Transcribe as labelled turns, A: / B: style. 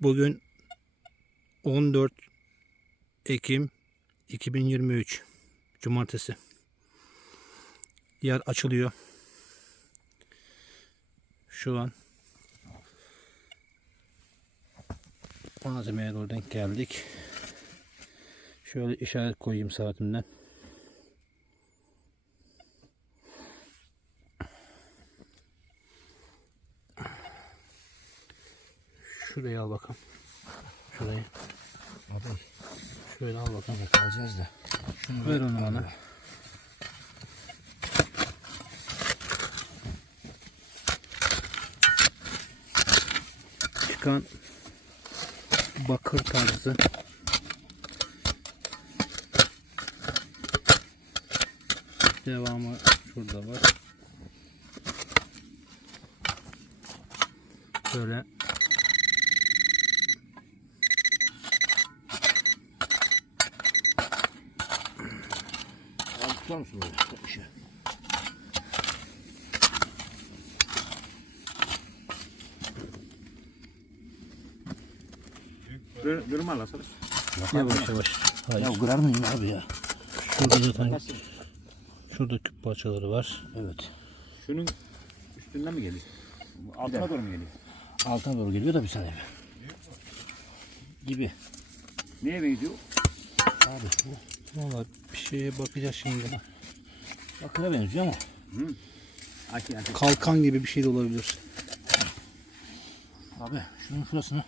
A: Bugün 14 Ekim 2023 Cumartesi. Yer açılıyor. Şu an malzemeye doğru denk geldik. Şöyle işaret koyayım saatimden. Şurayı al bakalım. Şurayı.
B: Abi
A: Şöyle al bakalım.
B: alacağız da. Şunu
A: Ver onu bana. Çıkan bakır tarzı devamı şurada var. Böyle
B: tutar mısın böyle? Çok işe.
C: Dur, durma la sarı.
A: yavaş yavaş. Hayır.
B: Ya kırar mıyım abi ya?
A: Şurada zaten şurada küp parçaları var.
B: Evet.
C: Şunun üstünden mi geliyor? Altına doğru mu geliyor?
B: Altına doğru geliyor da bir saniye. Gibi.
C: Neye benziyor?
B: Abi bu
A: Valla bir şeye bakacağız şimdi.
B: bakıra benziyor ama.
C: Aki aki.
A: Kalkan gibi bir şey de olabilir.
B: Abi şunun şurasını